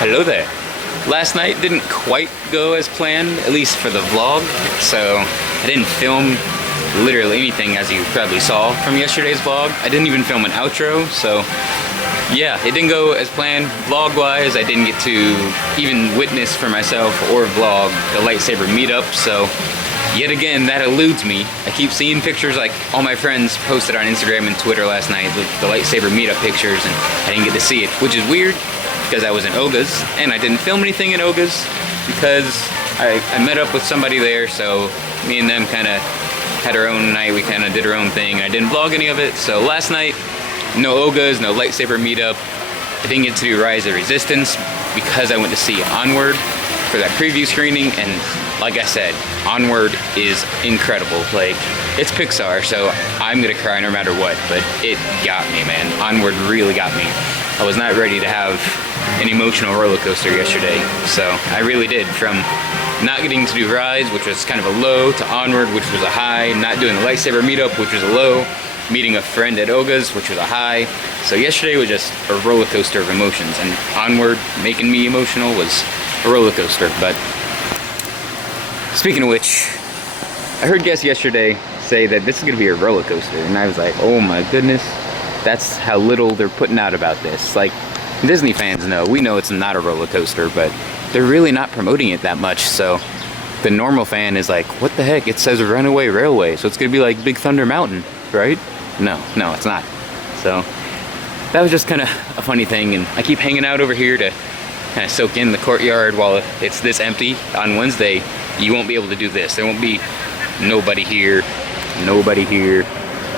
Hello there. Last night didn't quite go as planned, at least for the vlog, so I didn't film literally anything, as you probably saw from yesterday's vlog. I didn't even film an outro, so yeah, it didn't go as planned. Vlog-wise, I didn't get to even witness for myself or vlog the lightsaber meetup, so yet again, that eludes me. I keep seeing pictures like all my friends posted on Instagram and Twitter last night, the lightsaber meetup pictures, and I didn't get to see it, which is weird because I was in Oga's, and I didn't film anything in Oga's because I met up with somebody there, so me and them kind of had our own night. We kind of did our own thing, and I didn't vlog any of it. So last night, no Oga's, no lightsaber meetup. I didn't get to do Rise of Resistance because I went to see Onward for that preview screening, and like I said, Onward is incredible. Like, it's Pixar, so I'm gonna cry no matter what, but it got me, man. Onward really got me. I was not ready to have an emotional roller coaster yesterday, so I really did. From not getting to do Rise, which was kind of a low, to Onward, which was a high, not doing the lightsaber meetup, which was a low, meeting a friend at Oga's, which was a high. So yesterday was just a roller coaster of emotions, and Onward making me emotional was a roller coaster. But speaking of which, I heard guests yesterday say that this is gonna be a roller coaster, and I was like, oh my goodness, that's how little they're putting out about this. Like, Disney fans know, we know it's not a roller coaster, but they're really not promoting it that much, so the normal fan is like, what the heck, it says Runaway Railway, so it's gonna be like Big Thunder Mountain, right? No, it's not. So that was just kind of a funny thing, and I keep hanging out over here to kind of soak in the courtyard while it's this empty. On Wednesday, you won't be able to do this. There won't be nobody here.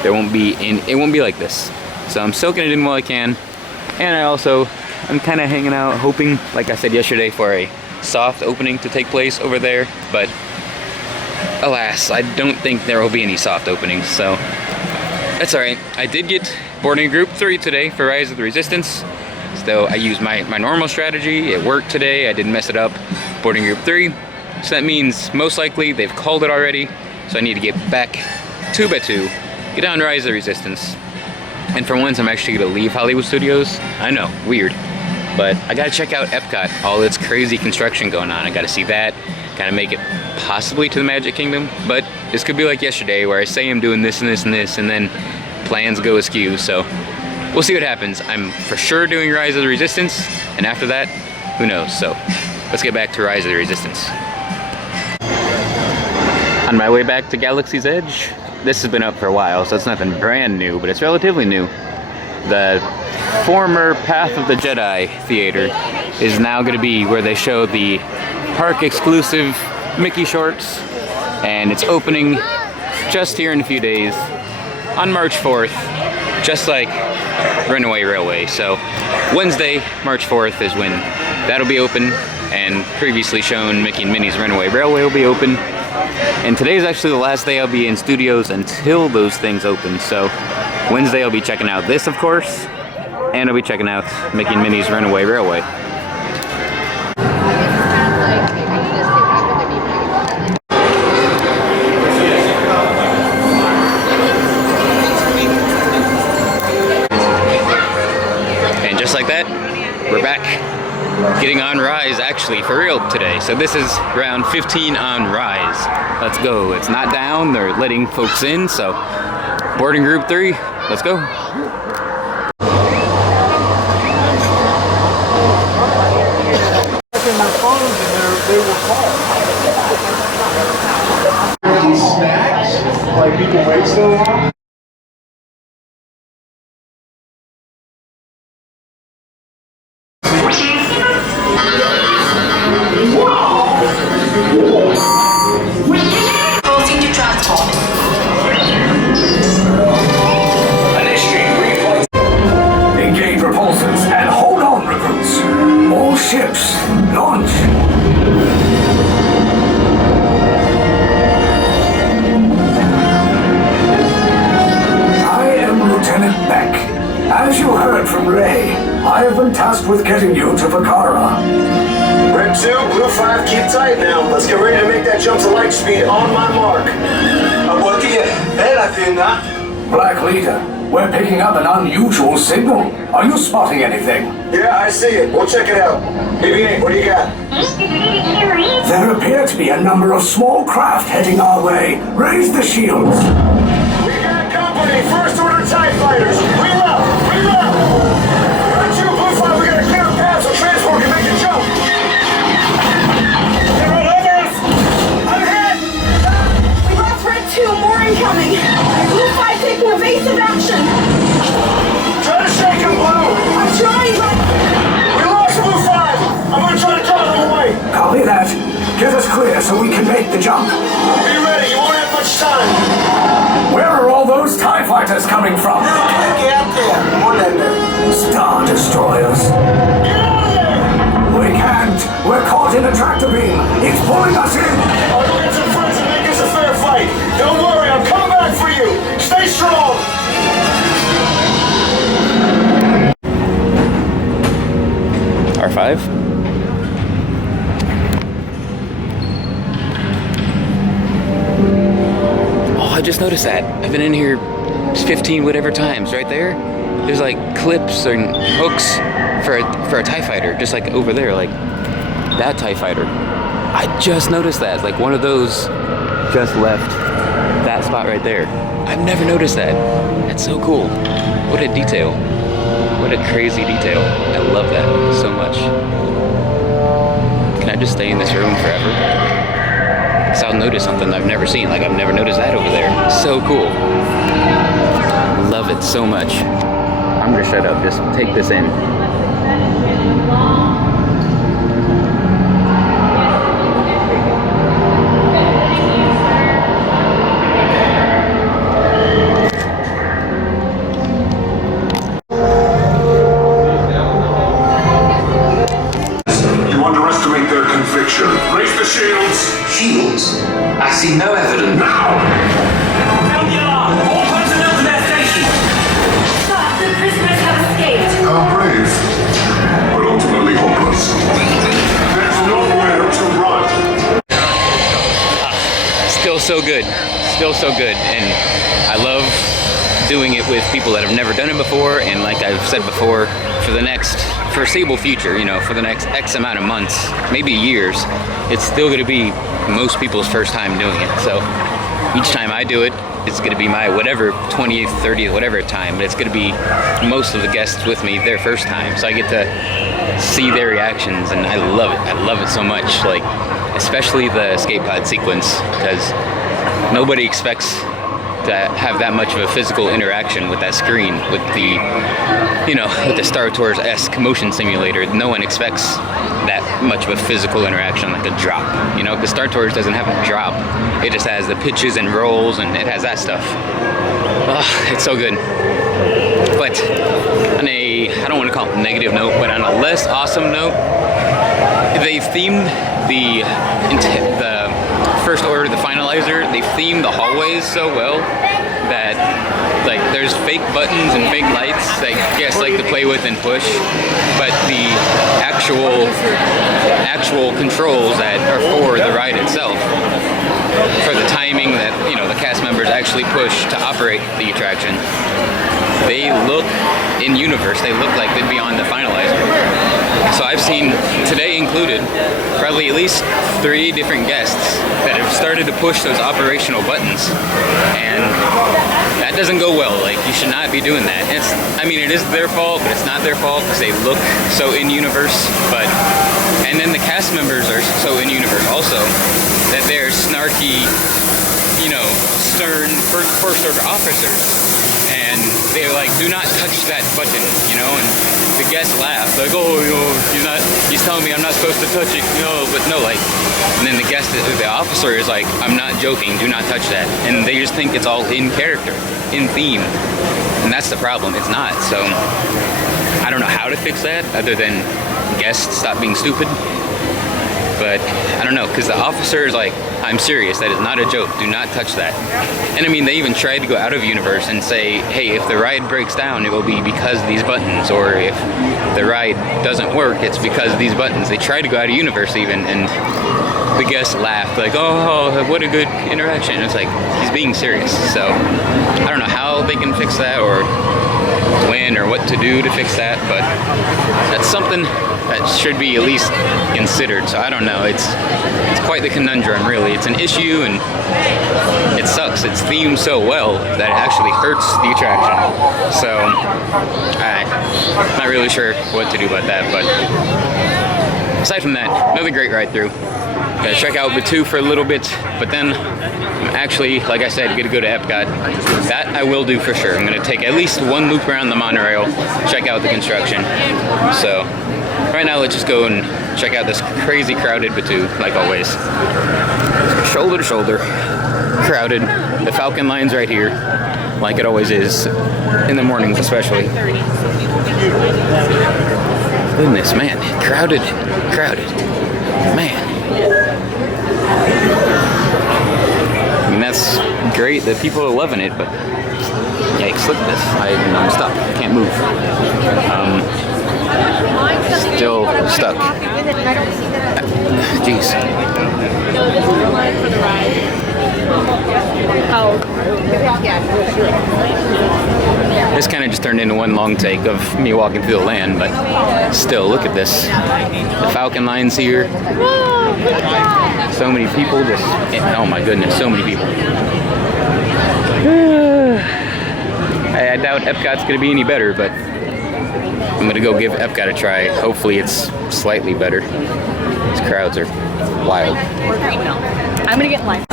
There won't be it won't be like this. So I'm soaking it in while I can, and I'm kind of hanging out, hoping, like I said yesterday, for a soft opening to take place over there, but alas, I don't think there will be any soft openings, so that's alright. I did get boarding group 3 today for Rise of the Resistance, so I used my normal strategy. It worked today, I didn't mess it up. Boarding group 3, so that means most likely they've called it already, so I need to get back 2 by 2, get down to Rise of the Resistance. And for once, I'm actually gonna leave Hollywood Studios. I know, weird. But I gotta check out EPCOT, all its crazy construction going on. I gotta see that, kind of make it possibly to the Magic Kingdom. But this could be like yesterday, where I say I'm doing this and this and this, and then plans go askew. So we'll see what happens. I'm for sure doing Rise of the Resistance, and after that, who knows? So let's get back to Rise of the Resistance. On my way back to Galaxy's Edge, this has been up for a while, so it's nothing brand new, but it's relatively new. The former Path of the Jedi theater is now going to be where they show the park exclusive Mickey shorts, and it's opening just here in a few days on March 4th, just like Runaway Railway. So Wednesday, March 4th is when that'll be open, and previously shown Mickey and Minnie's Runaway Railway will be open. And today is actually the last day I'll be in studios until those things open. So Wednesday I'll be checking out this, of course, and I'll be checking out Mickey and Minnie's Runaway Railway. And just like that, we're back. Getting on Rise, actually, for real today. So this is round 15 on Rise. Let's go. It's not down, they're letting folks in, so boarding group 3, let's go. Snacks? Like people wait so long? Engage repulsors and hold on, recruits. All ships, launch. I am Lieutenant Beck. As you heard from Rey, I have been tasked with getting you to Vakara. Red 2, Blue 5, keep tight now. Let's get ready to make that jump to light speed on my mark. Agora que é, Fina. Black Leader, We're picking up an unusual signal. Are you spotting anything? Yeah, I see it. We'll check it out. BB-8, what do you got? There appear to be a number of small craft heading our way. Raise the shields. We got company. First order TIE fighters. Reload! Reload! Red 2, Blue 5, we got a clear path so transport can make a jump. They're all over us! I'm hit! We lost Red 2, more incoming. Blue 5 taking evasive action. Try to shake him, Blue! I'm trying, but We lost Blue 5! I'm gonna try to draw them away! Copy that. Get us clear so we can make the jump. Be ready, you won't have much time! Where are all those TIE fighters coming from? Get out there! More than that. Star Destroyers. Get out of there! We can't. We're caught in a tractor beam. It's pulling us in. I'll go get some friends and make this a fair fight. Don't worry, I'm coming back for you. Stay strong. R5? Oh, I just noticed that. I've been in here 15 whatever times, right there. There's like clips and hooks for a TIE fighter, just like over there, like that TIE fighter. I just noticed that. Like one of those just left that spot right there. I've never noticed that. That's so cool. What a detail. What a crazy detail. I love that so much. Can I just stay in this room forever? Because I'll notice something I've never seen. Like I've never noticed that over there. So cool. Love it so much. I'm gonna shut up. Just take this in. You underestimate their conviction. Raise the shields. Shields? I see no evidence. Now! Sound the alarm! All personnel to their stations! Sir, the prisoners have escaped. How brave. But ultimately hopeless. There's nowhere to run. Still so good. Still so good. And I love doing it with people that have never done it before. And like I've said before, for the next foreseeable future, you know, for the next X amount of months, maybe years, it's still going to be most people's first time doing it. So each time I do it, it's going to be my whatever 20th, 30th, whatever time, but it's going to be most of the guests with me their first time. So I get to see their reactions, and I love it. I love it so much. Like, especially the escape pod sequence, because nobody expects to have that much of a physical interaction with that screen, with the, you know, with the Star Tours-esque motion simulator. No one expects that much of a physical interaction, like a drop, you know, because Star Tours doesn't have a drop. It just has the pitches and rolls, and it has that stuff. It's so good. But on a, I don't want to call it a negative note, but on a less awesome note, they've themed the First Order, the Finalizer, they've themed the hallways so well that, like, there's fake buttons and fake lights that guests like to play with and push, but the actual controls that are for the ride itself, for the timing that, you know, the cast members actually push to operate the attraction, they look in universe. They look like they'd be on the Finalizer. So I've seen, today included, probably at least 3 different guests that have started to push those operational buttons, and that doesn't go well. Like, you should not be doing that. It's, I mean, it is their fault, but it's not their fault because they look so in universe. But, and then the cast members are so in universe also that they're snarky, you know, stern first order officers, and they're like, do not touch that button, you know, and the guests laugh, like, oh, you know, he's telling me I'm not supposed to touch it, you know, but no, like, and then the officer is like, I'm not joking, do not touch that, and they just think it's all in character, in theme, and that's the problem. It's not. So I don't know how to fix that other than guests stop being stupid. But I don't know, because the officer is like, I'm serious, that is not a joke, do not touch that. And I mean, they even tried to go out of universe and say, hey, if the ride breaks down, it will be because of these buttons, or if the ride doesn't work, it's because of these buttons. They tried to go out of universe even, and the guests laughed, like, oh, what a good interaction. It's like, he's being serious. So I don't know how how they can fix that, or when, or what to do to fix that, but that's something that should be at least considered. So I don't know, it's quite the conundrum, really. It's an issue, and it sucks. It's themed so well that it actually hurts the attraction. So I'm not really sure what to do about that, but aside from that, another great ride through. Gonna check out Batuu for a little bit, but then I'm actually, like I said, gonna go to EPCOT. That I will do for sure. I'm gonna take at least one loop around the monorail, check out the construction. So right now, let's just go and check out this crazy crowded Batuu, like always. Shoulder to shoulder, crowded. The Falcon line's right here, like it always is, in the mornings especially. Goodness, man, crowded, man. I mean, that's great that people are loving it, but yikes, look at this. I'm stuck, can't move. Still stuck. Jeez. No, this is the line for the ride. Oh. This kind of just turned into one long take of me walking through the land, but still, look at this. The Falcon line's here. So many people just, oh my goodness, so many people. I doubt Epcot's gonna be any better, but I'm gonna go give Epcot a try. Hopefully it's slightly better. These crowds are wild. I'm gonna get live.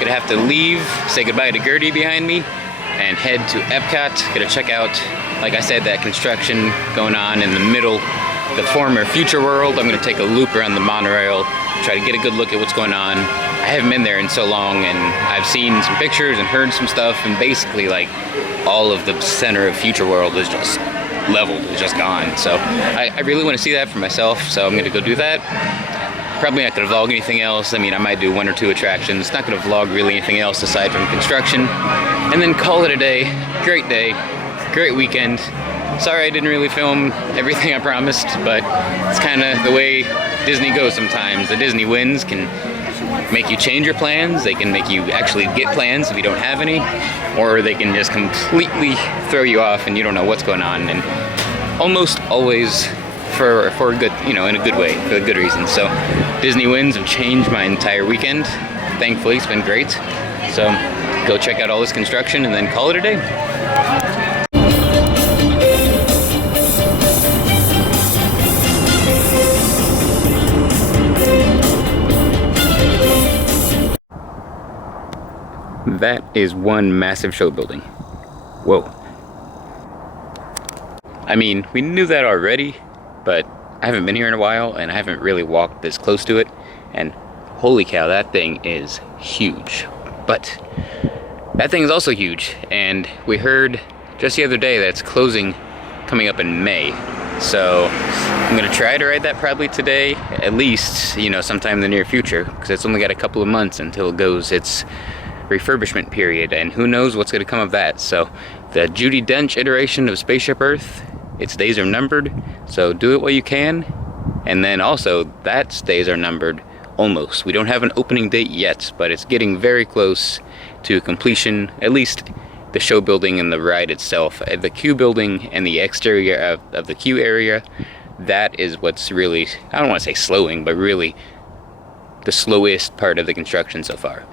Gonna have to leave, say goodbye to Gertie behind me, and head to Epcot. Gonna check out, like I said, that construction going on in the middle, the former Future World. I'm gonna take a loop around the monorail, try to get a good look at what's going on. I haven't been there in so long, and I've seen some pictures and heard some stuff, and basically like all of the center of Future World is just leveled, it's just gone. So I really want to see that for myself, so I'm gonna go do that. Probably not going to vlog anything else. I mean, I might do one or two attractions. Not going to vlog really anything else aside from construction. And then call it a day. Great day. Great weekend. Sorry I didn't really film everything I promised, but it's kind of the way Disney goes sometimes. The Disney wins can make you change your plans. They can make you actually get plans if you don't have any. Or they can just completely throw you off and you don't know what's going on. And almost always for a good, you know, in a good way, for a good reason. So Disney wins have changed my entire weekend. Thankfully, it's been great. So go check out all this construction and then call it a day. That is one massive show building. Whoa. I mean, we knew that already, but I haven't been here in a while and I haven't really walked this close to it, and holy cow, that thing is huge. But that thing is also huge, and we heard just the other day that it's closing coming up in May. So I'm gonna try to ride that probably today, at least, you know, sometime in the near future, because it's only got a couple of months until it goes its refurbishment period, and who knows what's gonna come of that. So the Judi Dench iteration of Spaceship Earth, its days are numbered, so do it while you can. And then also, that days are numbered almost. We don't have an opening date yet, but it's getting very close to completion, at least the show building and the ride itself. The queue building and the exterior of the queue area, that is what's really, I don't want to say slowing, but really the slowest part of the construction so far.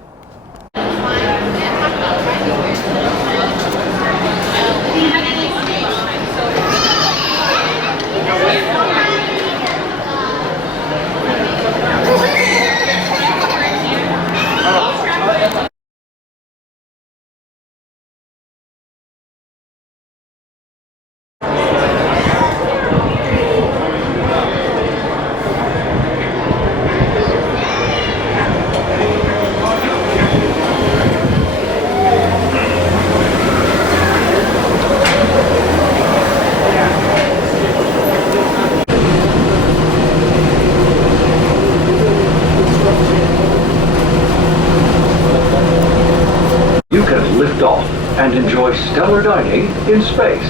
You can lift off and enjoy stellar dining in space.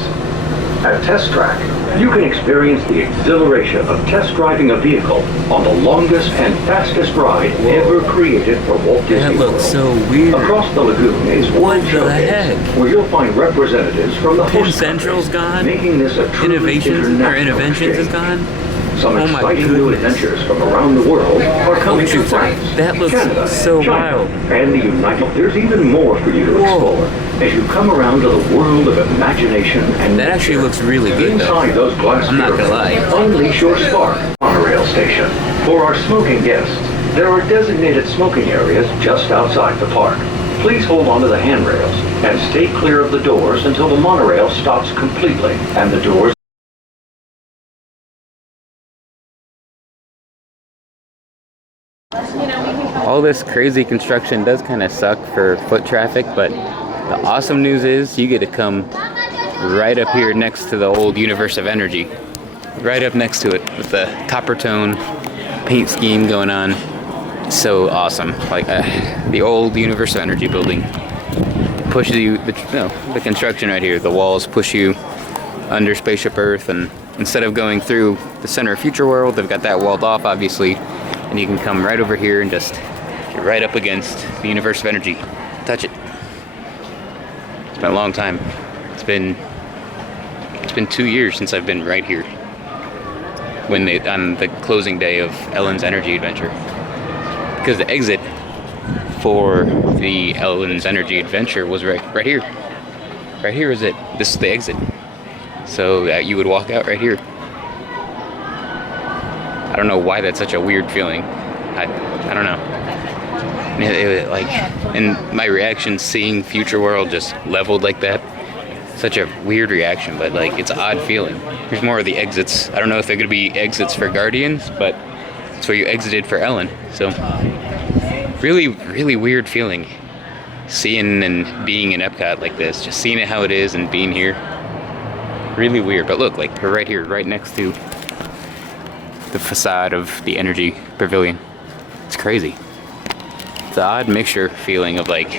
At Test Track, you can experience the exhilaration of test driving a vehicle on the longest and fastest ride ever created for Walt Disney That World. looks so weird. Across the lagoon is What World the Showcase, heck? where you'll find representatives from the Penn host Central's countries, gone? making this a truly Innovations or international Interventions is exchange. gone? Some Oh my exciting new goodness. adventures from around the world are coming to France, That looks Canada, so China, wild. and the United. There's even more for you to explore as you come around to the world of imagination and That actually nature. looks really good though. Inside those glass I'm not gonna pyramids, lie. unleash your spark. Monorail station. For our smoking guests, there are designated smoking areas just outside the park. Please hold onto the handrails and stay clear of the doors until the monorail stops completely and the doors. All this crazy construction does kind of suck for foot traffic, but the awesome news is you get to come right up here next to the old Universe of Energy. Right up next to it with the copper tone paint scheme going on. So awesome. Like the old Universe of Energy building pushes you, the construction right here, the walls push you under Spaceship Earth, and instead of going through the center of Future World, they've got that walled off obviously, and you can come right over here and just get right up against the Universe of Energy. Touch it. It's been a long time. It's been 2 years since I've been right here. On the closing day of Ellen's Energy Adventure. Because the exit for the Ellen's Energy Adventure was right here. Right here is it. This is the exit. So you would walk out right here. I don't know why that's such a weird feeling. I don't know. And my reaction seeing Future World just leveled like that, such a weird reaction, but like it's an odd feeling. Here's more of the exits. I don't know if they're gonna be exits for Guardians, but it's where you exited for Ellen. So really, really weird feeling seeing and being in Epcot like this, just seeing it how it is and being here. Really weird, but look, like we're right here, right next to the facade of the Energy Pavilion. It's crazy. It's an odd mixture feeling of like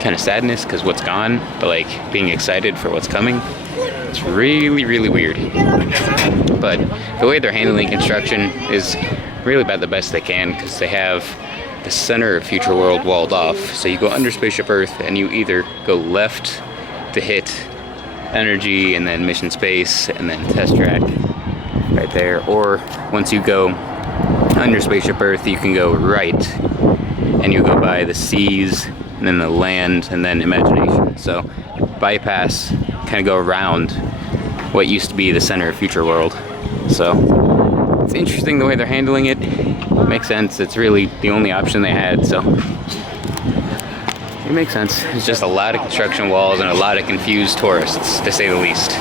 kind of sadness because what's gone, but like being excited for what's coming. It's really, really weird. But the way they're handling construction is really about the best they can, because they have the center of Future World walled off. So you go under Spaceship Earth and you either go left to hit Energy and then Mission Space and then Test Track right there, or once you go under Spaceship Earth you can go right and you go by the seas and then the land and then Imagination. So bypass, kind of go around what used to be the center of Future World. So it's interesting the way they're handling it. Makes sense. It's really the only option they had, so it makes sense. It's just a lot of construction walls and a lot of confused tourists, to say the least.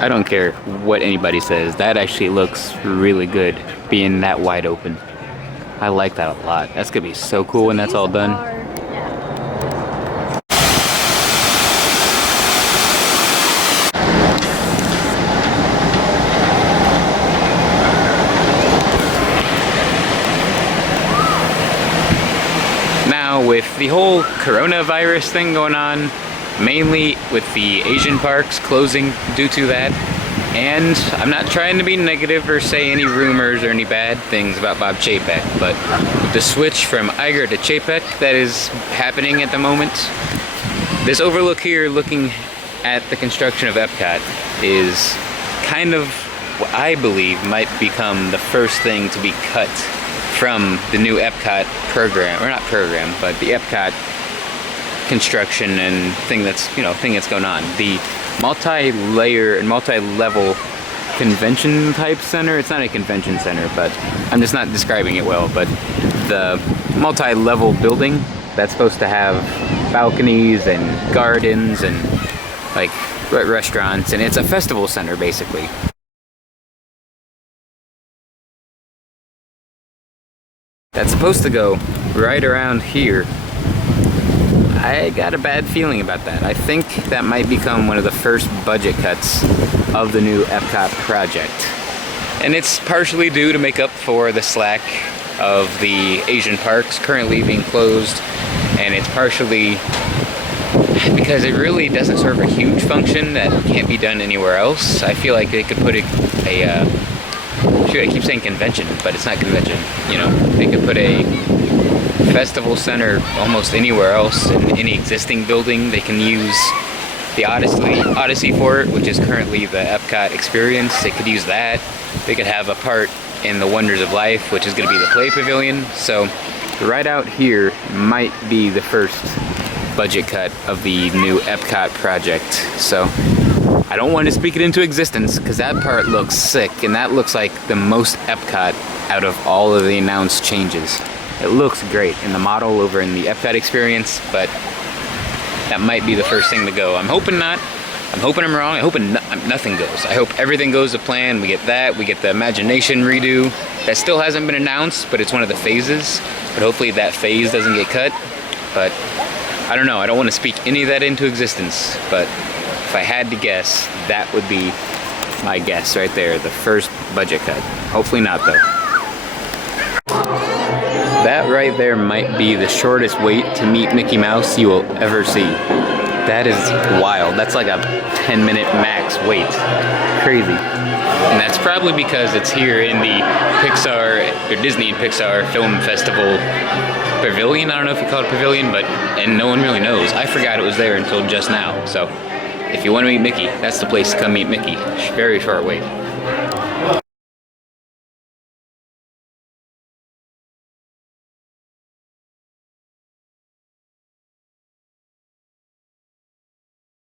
I don't care what anybody says. That actually looks really good, being that wide open. I like that a lot. That's gonna be so cool when that's all done. Now with the whole coronavirus thing going on, mainly with the Asian parks closing due to that, and I'm not trying to be negative or say any rumors or any bad things about Bob Chapek, but with the switch from Iger to Chapek that is happening at the moment, this overlook here looking at the construction of Epcot is kind of what I believe might become the first thing to be cut from the new Epcot program, or not program, but the Epcot construction and thing that's going on. The multi-layer and multi-level convention type center. It's not a convention center, but I'm just not describing it well, but the multi-level building that's supposed to have balconies and gardens and like restaurants, and it's a festival center basically. That's supposed to go right around here. I got a bad feeling about that. I think that might become one of the first budget cuts of the new Epcot project. And it's partially due to make up for the slack of the Asian parks currently being closed, and it's partially because it really doesn't serve a huge function that can't be done anywhere else. I feel like they could put shoot, I keep saying convention, but it's not convention. You know, they could put a festival center almost anywhere else in any existing building. They can use the Odyssey for it, which is currently the EPCOT experience. They could use that. They could have a part in the Wonders of Life, which is going to be the Play Pavilion. So right out here might be the first budget cut of the new EPCOT project. So I don't want to speak it into existence because that part looks sick, and that looks like the most EPCOT out of all of the announced changes. It looks great in the model over in the EPCOT experience, but that might be the first thing to go. I'm hoping not. I'm hoping I'm wrong. I'm hoping nothing goes. I hope everything goes to plan. We get that. We get the Imagination redo. That still hasn't been announced, but it's one of the phases. But hopefully that phase doesn't get cut. But I don't know. I don't want to speak any of that into existence. But if I had to guess, that would be my guess right there. The first budget cut. Hopefully not, though. That right there might be the shortest wait to meet Mickey Mouse you will ever see. That is wild. That's like a 10-minute max wait. Crazy. And that's probably because it's here in the Pixar, or Disney and Pixar Film Festival Pavilion. I don't know if you call it Pavilion, and no one really knows. I forgot it was there until just now. So if you want to meet Mickey, that's the place to come meet Mickey. Very short wait.